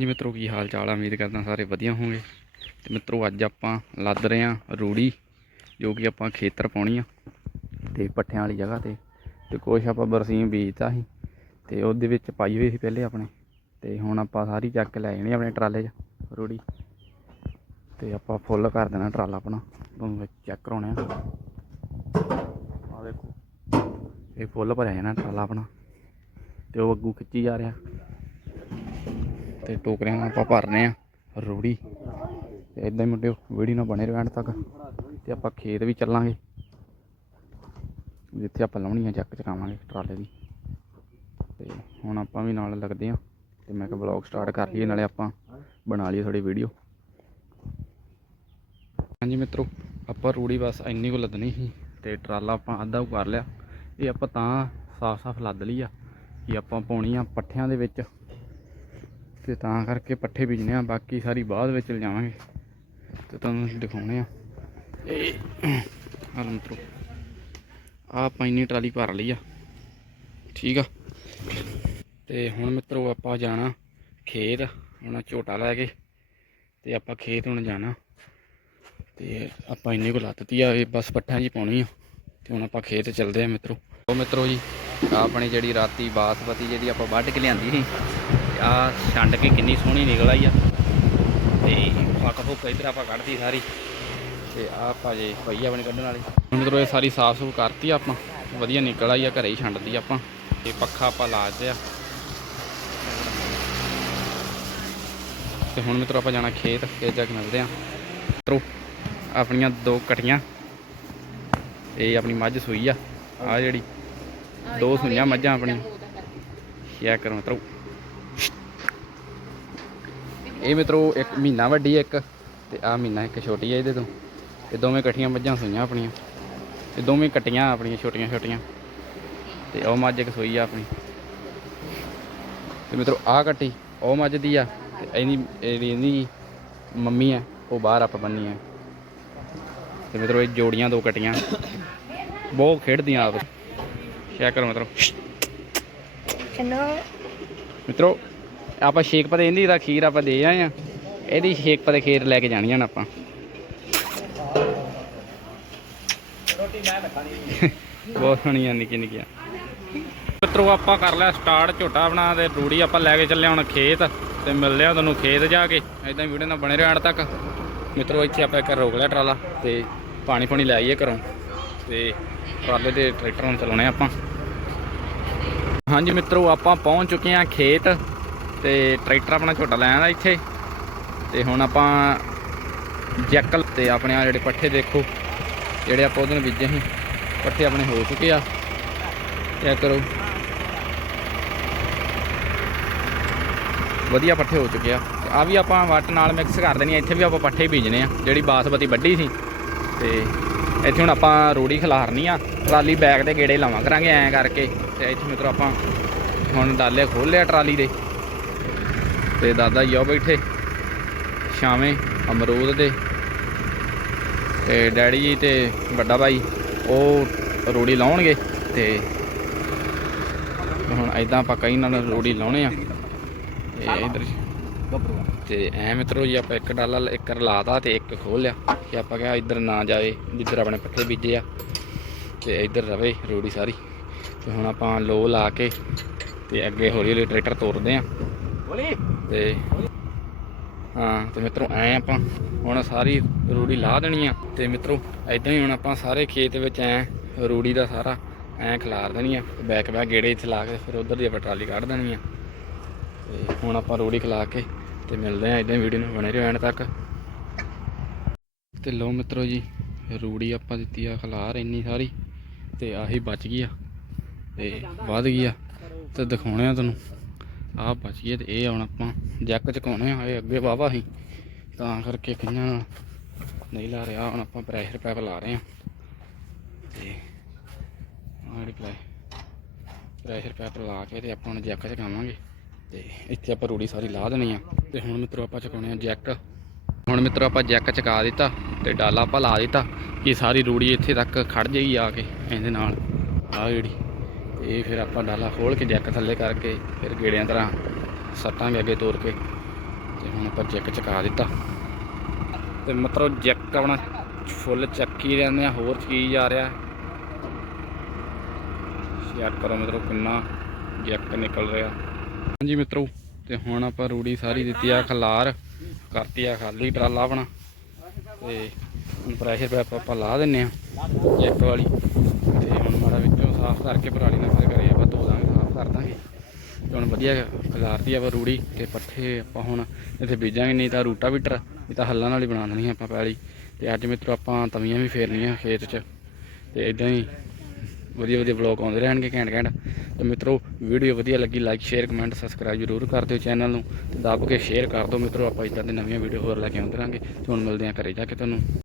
ਜੀ ਮਿੱਤਰੋ, ਕੀ ਹਾਲ ਚਾਲ ਆ? ਉਮੀਦ ਕਰਦਾ ਸਾਰੇ ਵਧੀਆ ਹੋਵੋਗੇ। ਤੇ ਮਿੱਤਰੋ, ਅੱਜ ਆਪਾਂ ਲੱਦ ਰਹੇ ਆ ਰੂੜੀ, ਜੋ ਕਿ ਆਪਾਂ ਖੇਤਰ ਪਾਉਣੀ ਆ, ਤੇ ਪੱਠਿਆਂ ਵਾਲੀ ਜਗ੍ਹਾ ਤੇ। ਤੇ ਕੁਛ ਆਪਾਂ ਬਰਸੀਮ ਬੀਜਤਾ ਸੀ, ਤੇ ਉਹਦੇ ਵਿੱਚ ਪਾਈ ਹੋਈ ਸੀ ਪਹਿਲੇ ਆਪਣੇ। ਤੇ ਹੁਣ ਆਪਾਂ ਸਾਰੀ ਚੱਕ ਕੇ ਲੈ ਜਾਣੀ ਆਪਣੇ ਟਰਾਲੇ 'ਚ ਰੂੜੀ। ਤੇ ਆਪਾਂ ਫੁੱਲ ਕਰ ਦੇਣਾ ਟਰਾਲਾ ਆਪਣਾ ਤੁਹਾਨੂੰ ਚੈੱਕ ਕਰਾਉਣੇ ਆ। ਆ ਦੇਖੋ, ਇਹ ਫੁੱਲ ਭਰਿਆ ਜਾਣਾ ਟਰਾਲਾ ਆਪਣਾ। ਤੇ ਉਹ ਅੱਗੂ ਖਿੱਚੀ ਜਾ ਰਿਹਾ। ਤੇ ਟੋਕਰਿਆਂ ਨਾਲ ਆਪਾਂ ਭਰਨੇ ਆ ਰੂੜੀ। ਤੇ ਇਦਾਂ ਹੀ ਮੁੰਡਿਓ ਵੀਡੀਓ ਨਾਲ ਬਣੇ ਰਹਿਣ ਤੱਕ। ਤੇ ਆਪਾਂ ਖੇਤ ਵੀ ਚੱਲਾਂਗੇ। ਜਿੱਥੇ ਆਪਾਂ ਲਾਉਣੀ ਆ ਜੱਕ ਚਕਾਵਾਂਗੇ ਟਰਾਲੇ ਦੀ। ਤੇ ਹੁਣ ਆਪਾਂ ਵੀ ਨਾਲ ਲੱਗਦੇ ਆ। ਤੇ ਮੈਂ ਕਿਹਾ ਵਲੌਗ ਸਟਾਰਟ ਕਰ ਲਈਏ, ਨਾਲੇ ਆਪਾਂ ਬਣਾ ਲਈਏ ਥੋੜੀ ਵੀਡੀਓ ਹਾਂਜੀ ਮਿੱਤਰੋ, ਆਪਾਂ ਰੂੜੀ ਬਸ ਇੰਨੀ ਕੁ ਲੱਦਣੀ ਸੀ ਤੇ ਟਰਾਲਾ ਆਪਾਂ ਅੱਧਾ ਕਰ ਲਿਆ। ਇਹ ਆਪਾਂ ਤਾਂ ਸਾਫ਼-ਸਾਫ਼ ਲੱਦ ਲਈ ਆ ਕਿ ਆਪਾਂ ਪਾਉਣੀ ਆ ਪੱਠਿਆਂ ਦੇ ਵਿੱਚ। ਤੇ ਤਾਂ ਕਰਕੇ ਪੱਠੇ ਬੀਜਨੇ ਆ, ਬਾਕੀ ਸਾਰੀ ਬਾਅਦ ਵਿੱਚ ਲਿਜਾਵਾਂਗੇ ਤੇ ਤੁਹਾਨੂੰ ਦਿਖਾਉਣੇ ਆ। ਇਹ ਹਾਲ ਮਿੱਤਰੋ ਆ ਪੈਨੀ ਟਰਾਲੀ ਭਰ ਲਈ ਆ। ਠੀਕ ਆ। ਤੇ ਹੁਣ ਮਿੱਤਰੋ ਆਪਾਂ ਜਾਣਾ ਖੇਤ ਹੁਣ ਝੋਟਾ ਲੈ ਕੇ, ਤੇ ਆਪਾਂ ਖੇਤ ਹੁਣ ਜਾਣਾ। ਤੇ ਆਪਾਂ ਇੰਨੇ ਕੋ ਲੱਤਤੀ ਆ, ਇਹ ਬਸ ਪੱਠਾਂ ਜੀ ਪਾਉਣੀ ਆ। ਤੇ ਹੁਣ ਆਪਾਂ ਖੇਤ ਚੱਲਦੇ ਆ ਮਿੱਤਰੋ। ਉਹ ਮਿੱਤਰੋ ਜੀ ਆਪਣੀ ਜਿਹੜੀ ਰਾਤੀ ਬਾਸਪਤੀ ਜਿਹੜੀ ਆਪਾਂ ਵੱਢ ਕੇ ਲਿਆਂਦੀ ਸੀ ਆ ਛੰਡ ਕੇ ਕਿੰਨੀ ਸੋਹਣੀ ਨਿਕਲ ਆਈ ਆ। ਤੇ ਫੱਕ ਫੁੱਕ ਇਧਰ ਆਪਾਂ ਕੱਢਤੀ ਸਾਰੀ। ਤੇ ਆ ਆਪਾਂ ਜੇ ਪਈ ਆਪਣੀ ਕੱਢਣ ਵਾਲੀ। ਹੁਣ ਮਿੱਤਰੋ ਇਹ ਸਾਰੀ ਸਾਫ਼ ਸੁਫ ਕਰਤੀ ਆਪਾਂ। ਵਧੀਆ ਨਿਕਲ ਆਈ ਆ ਘਰੇ ਹੀ ਛੰਡਦੀ ਆਪਾਂ। ਤੇ ਪੱਖਾ ਆਪਾਂ ਲਾ ਦਿੱਤੇ ਆ। ਤੇ ਹੁਣ ਮਿੱਤਰੋ ਆਪਾਂ ਜਾਣਾ ਖੇਤ ਖੇਤ ਜਾ ਕੇ ਮਿਲਦੇ ਆ। ਮਿੱਤਰੋ ਆਪਣੀਆਂ ਦੋ ਕਟੀਆਂ। ਇਹ ਆਪਣੀ ਮੱਝ ਸੂਈ ਆ। ਆ ਜਿਹੜੀ ਦੋ ਸੂਈਆਂ ਮੱਝਾਂ ਆਪਣੀਆਂ ਚੈੱਕ ਕਰੋ ਮਿੱਤਰੋ? ਇਹ ਮਿੱਤਰੋ ਇੱਕ ਮਹੀਨਾ ਵੱਡੀ ਇੱਕ ਤੇ ਆ ਮਹੀਨਾ ਇੱਕ ਛੋਟੀ ਆ ਇਹਦੇ ਤੋਂ। ਇਹ ਦੋਵੇਂ ਇਕੱਠੀਆਂ ਮੱਝਾਂ ਸੂਈਆਂ ਆਪਣੀਆਂ। ਇਹ ਦੋਵੇਂ ਕੱਟੀਆਂ ਆਪਣੀਆਂ ਛੋਟੀਆਂ ਛੋਟੀਆਂ। ਤੇ ਉਹ ਮੱਝ ਇੱਕ ਸੂਈ ਆ ਆਪਣੀ। ਤੇ ਮਿੱਤਰੋ ਆ ਕੱਟੀ ਉਹ ਮੱਝ ਦੀ ਆ ਤੇ ਇਹਦੀ ਇਹਦੀ ਮੰਮੀ ਆ ਉਹ ਬਾਹਰ ਆਪਾਂ ਬੰਨੀ ਆ। ਤੇ ਮਿੱਤਰੋ ਇਹ ਜੋੜੀਆਂ ਦੋ ਕੱਟੀਆਂ। ਬਹੁਤ ਖੇਡਦੀਆਂ ਆਪ। ਚੈੱਕ ਕਰੋ ਮਿੱਤਰੋ। ਮਿੱਤਰੋ ਆਪਾਂ ਸ਼ੇਕ ਪਤੇ ਇਹਦੀ ਦਾ ਖੀਰ ਆਪਾਂ ਦੇ ਆਏ ਆ। ਇਹਦੀ ਸ਼ੇਕ ਪਤੇ ਖੀਰ ਲੈ ਕੇ ਜਾਣੀ ਹੁਣ ਆਪਾਂ। ਬਹੁਤ ਸੋਹਣੀਆਂ ਨਿੱਕੀ ਨਿੱਕੀਆਂ। ਮਿੱਤਰੋ ਆਪਾਂ ਕਰ ਲਿਆ ਸਟਾਰਟ ਝੋਟਾ ਬਣਾ ਤੇ ਰੂੜੀ ਆਪਾਂ ਲੈ ਕੇ ਚੱਲੇ ਹੁਣ ਖੇਤ ਤੇ ਮਿਲਦੇ ਆ ਤੁਹਾਨੂੰ ਖੇਤ ਜਾ ਕੇ। ਇਦਾਂ ਵੀਡੀਓ ਨਾਲ ਬਣੇ ਰਹਿਣ ਤੱਕ। ਮਿੱਤਰੋ ਇੱਥੇ ਆਪਾਂ ਇੱਕ ਰੋਕ ਲਿਆ ਟਰਾਲਾ ਤੇ ਪਾਣੀ ਪਾਣੀ ਲੈ ਆਈਏ ਘਰੋਂ ਤੇ ਟਰਾਲੇ ਦੇ ਟਰੈਕਟਰ ਨੂੰ ਚਲਾਉਣੇ ਆਪਾਂ। ਹਾਂਜੀ ਮਿੱਤਰੋ ਆਪਾਂ ਪਹੁੰਚ ਚੁੱਕੇ ਹਾਂ ਖੇਤ ਤੇ ਟਰੈਕਟਰ ਆਪਣਾ ਛੋਟਾ ਲੈ ਆਂਦਾ ਇੱਥੇ। ਤੇ ਹੁਣ ਆਪਾਂ ਜੈਕਲ ਤੇ ਆਪਣੇ ਆ ਜਿਹੜੇ ਪੱਠੇ ਦੇਖੋ, ਜਿਹੜੇ ਆਪਾਂ ਉਹਦੇ ਨਾਲ ਬੀਜੇ ਸੀ, ਪੱਠੇ ਆਪਣੇ ਹੋ ਚੁੱਕੇ ਆ। ਚੈੱਕ ਕਰੋ? ਵਧੀਆ ਪੱਠੇ ਹੋ ਚੁੱਕੇ ਆ। ਆ ਵੀ ਆਪਾਂ ਵੱਟ ਨਾਲ ਮਿਕਸ ਕਰ ਦੇਣੀ ਆ, ਇੱਥੇ ਵੀ ਆਪਾਂ ਪੱਠੇ ਬੀਜਣੇ ਆ, ਜਿਹੜੀ ਬਾਸਮਤੀ ਵੱਡੀ ਸੀ। ਤੇ ਇੱਥੇ ਹੁਣ ਆਪਾਂ ਰੂੜੀ ਖਿਲਾਰਨੀ ਆ, ਟਰਾਲੀ ਬੈਗ ਦੇ ਗੇੜੇ ਲਾਵਾਂ ਕਰਾਂਗੇ ਐਂ ਕਰਕੇ। ਤੇ ਇੱਥੇ ਮਿੱਤਰੋ ਆਪਾਂ ਹੁਣ ਡਾਲੇ ਖੋਲ ਲਿਆ ਟਰਾਲੀ ਦੇ। ਤੇ ਦਾਦਾ ਜੀ ਆ ਬੈਠੇ। ਛਾਵੇਂ ਅਮਰੂਦ ਦੇ ਤੇ ਡੈਡੀ ਜੀ ਤੇ ਵੱਡਾ ਭਾਈ ਉਹ ਰੂੜੀ ਲਾਉਣਗੇ ਤੇ ਹੁਣ ਐਦਾਂ ਆਪਾਂ ਕਈ ਨਾਲ ਰੂੜੀ ਲਾਉਣੇ ਆ। ਤੇ ਇਧਰ ਤੇ ਐ ਮਿੱਤਰੋ ਜੀ ਆਪਾਂ ਇੱਕ ਡਾਲਾ ਇੱਕ ਲਾਤਾ ਤੇ ਇੱਕ ਖੋਲ ਲਿਆ। ਕਿ ਆਪਾਂ ਕਿਹਾ ਇੱਧਰ ਨਾ ਜਾਵੇ ਜਿੱਧਰ ਆਪਣੇ ਪੱਠੇ ਬੀਜੇ ਆ। ਤੇ ਇੱਧਰ ਰਵੇ ਰੂੜੀ ਸਾਰੀ। ਤੇ ਹੁਣ ਆਪਾਂ ਲੋ ਲਾ ਕੇ ਤੇ ਅੱਗੇ ਹੌਲੀ ਹੌਲੀ ਟਰੈਕਟਰ ਤੋਰਦੇ ਆ। ਤੇ ਹਾਂ, ਤੇ ਮਿੱਤਰੋ ਐ ਆਪਾਂ ਹੁਣ ਸਾਰੀ ਰੂੜੀ ਲਾ ਦੇਣੀ ਆ। ਤੇ ਮਿੱਤਰੋ ਐਦਾਂ ਹੀ ਹੁਣ ਆਪਾਂ ਸਾਰੇ ਖੇਤ ਵਿੱਚ ਐ ਰੂੜੀ ਦਾ ਸਾਰਾ ਐ ਖਿਲਾਰ ਦੇਣੀ ਆ। ਬੈਕ ਬੈਕ ਗੇੜੇ ਇੱਥੇ ਲਾ ਕੇ ਫਿਰ ਉਧਰ ਦੀ ਆਪਾਂ ਟਰਾਲੀ ਕੱਢ ਦੇਣੀ ਆ। ਤੇ ਹੁਣ ਆਪਾਂ ਰੂੜੀ ਖਿਲਾ ਕੇ ਤੇ ਮਿਲਦੇ ਆ ਇਦਾਂ ਵੀਡੀਓ ਨੂੰ ਬਣੇ ਰਹੋ ਐਂਡ ਤੱਕ। ਤੇ ਲੋ ਮਿੱਤਰੋ ਜੀ, ਰੂੜੀ ਆਪਾਂ ਦਿੱਤੀ ਆ ਖਲਾਰ ਇੰਨੀ ਸਾਰੀ ਤੇ ਆਹੀ ਬਚ ਗਈ ਆ ਤੇ ਵੱਧ ਗਈ ਆ। ਤੇ ਦਿਖਾਉਣੇ ਆ ਤੁਹਾਨੂੰ। ਆਹ ਬਚੀਏ ਗਈ ਤੇ ਇਹ ਹੁਣ ਆਪਾਂ ਜੈਕ ਚਕਾਉਣੇ ਆ, ਇਹ ਅੱਗੇ ਵਾਵਾ ਸੀ। ਤਾਂ ਕਰਕੇ ਕਈਆਂ ਨਹੀਂ ਲਾ ਰਿਹਾ, ਹੁਣ ਆਪਾਂ ਪ੍ਰੈਸ਼ਰ ਪੈਪ ਲਾ ਰਹੇ ਆ। ਤੇ ਆਹ ਜਿਹੜੀ ਪ੍ਰੈਸ਼ਰ ਪੈਪ ਲਾ ਕੇ ਤੇ ਆਪਾਂ ਹੁਣ ਜੈਕ ਚਕਾਵਾਂਗੇ ਤੇ ਇੱਥੇ ਆਪਾਂ ਰੂੜੀ ਸਾਰੀ ਲਾ ਦੇਣੀ ਆ। ਤੇ ਹੁਣ ਮਿੱਤਰੋ ਆਪਾਂ ਚਕਾਉਣੇ ਆ ਜੈਕ। ਹੁਣ ਮਿੱਤਰੋ ਆਪਾਂ ਜੈਕ ਚਕਾ ਦਿੱਤਾ ਤੇ ਡਾਲਾ ਆਪਾਂ ਲਾ ਦਿੱਤਾ ਕਿ ਸਾਰੀ ਰੂੜੀ ਇੱਥੇ ਤੱਕ ਖੜ ਜਾਈ ਆ ਕੇ ਇਹਦੇ ਨਾਲ। ਆ ਜਿਹੜੀ ਤੇ ਫਿਰ ਆਪਾਂ ਡਾਲਾ ਖੋਲ ਕੇ ਜੈਕ ਥੱਲੇ ਕਰਕੇ ਫਿਰ ਗੇੜਿਆਂ ਤਰ੍ਹਾਂ ਸੱਟਾਂਗੇ ਅੱਗੇ ਤੋਰ ਕੇ ਤੇ ਹੁਣ ਆਪਾਂ ਜੈਕ ਚਕਾ ਦਿੱਤਾ। ਤੇ ਮਤਲਬ ਜੈਕ ਆਪਣਾ ਫੁੱਲ ਚੱਕੀ ਰਹਿੰਦੇ ਆ, ਹੋਰ ਚੀਜ਼ ਜਾ ਰਿਹਾ। ਚੈੱਕ ਕਰੋ ਮਿੱਤਰੋ, ਕਿੰਨਾ ਜੈਕ ਨਿਕਲ ਰਿਹਾ। ਹਾਂਜੀ ਮਿੱਤਰੋ, ਤੇ ਹੁਣ ਆਪਾਂ ਰੂੜੀ ਸਾਰੀ ਦਿੱਤੀ ਆ, ਖਲਾਰ ਕਰਤੀ ਆ ਖਾਲੀ ਟਰਾਲਾ ਆਪਣਾ। ਤੇ ਹੁਣ ਪ੍ਰੈਸ਼ਰ ਪੈਪ ਆਪਾਂ ਲਾ ਦਿੰਨੇ ਆ, ਜੈਕ ਵਾਲੀ। ਤੇ ਹੁਣ ਸਾਫ਼ ਕਰਕੇ ਪਰਾਲੀ ਨਾਲ ਫਿਰ ਕਰੀਏ ਆਪਾਂ ਧੋ ਦਾਂਗੇ ਸਾਫ਼ ਕਰ ਦਾਂਗੇ। ਤੇ ਹੁਣ ਵਧੀਆ ਖਲਾਰਤੀ ਆਪਾਂ ਰੂੜੀ ਤੇ ਪੱਠੇ ਆਪਾਂ ਹੁਣ ਇੱਥੇ ਬੀਜਾਂਗੇ, ਨਹੀਂ ਤਾਂ ਰੂਟਾ ਵੀਟਰ ਇਹ ਤਾਂ ਹੱਲਾਂ ਨਾਲ ਹੀ ਬਣਾ ਦੇਣੀ ਆਪਾਂ ਪੈਲੀ। ਤੇ ਅੱਜ ਮਿੱਤਰੋ ਆਪਾਂ ਤਵੀਆਂ ਵੀ ਫੇਰਨੀਆਂ ਖੇਤ 'ਚ। ਤੇ ਇਦਾਂ ਹੀ ਵਧੀਆ ਵਧੀਆ ਵਲੌਗ ਆਉਂਦੇ ਰਹਿਣਗੇ ਘੈਂਟ ਘੈਂਟ। ਤੇ ਮਿੱਤਰੋ ਵੀਡੀਓ ਵਧੀਆ ਲੱਗੀ ਲਾਈਕ ਸ਼ੇਅਰ ਕਮੈਂਟ ਸਬਸਕ੍ਰਾਈਬ ਜ਼ਰੂਰ ਕਰ ਦਿਓ ਚੈਨਲ ਨੂੰ। ਤੇ ਦੱਬ ਕੇ ਸ਼ੇਅਰ ਕਰ ਦਿਓ ਮਿੱਤਰੋ, ਆਪਾਂ ਇਦਾਂ ਦੇ ਨਵੀਆਂ ਵੀਡੀਓ ਹੋਰ ਲੈ ਕੇ ਆਉਂਦੇ ਰਾਂਗੇ ਤੇ ਹੁਣ ਮਿਲਦੇ ਹਾਂ ਘਰੇ ਜਾ ਕੇ ਤੁਹਾਨੂੰ।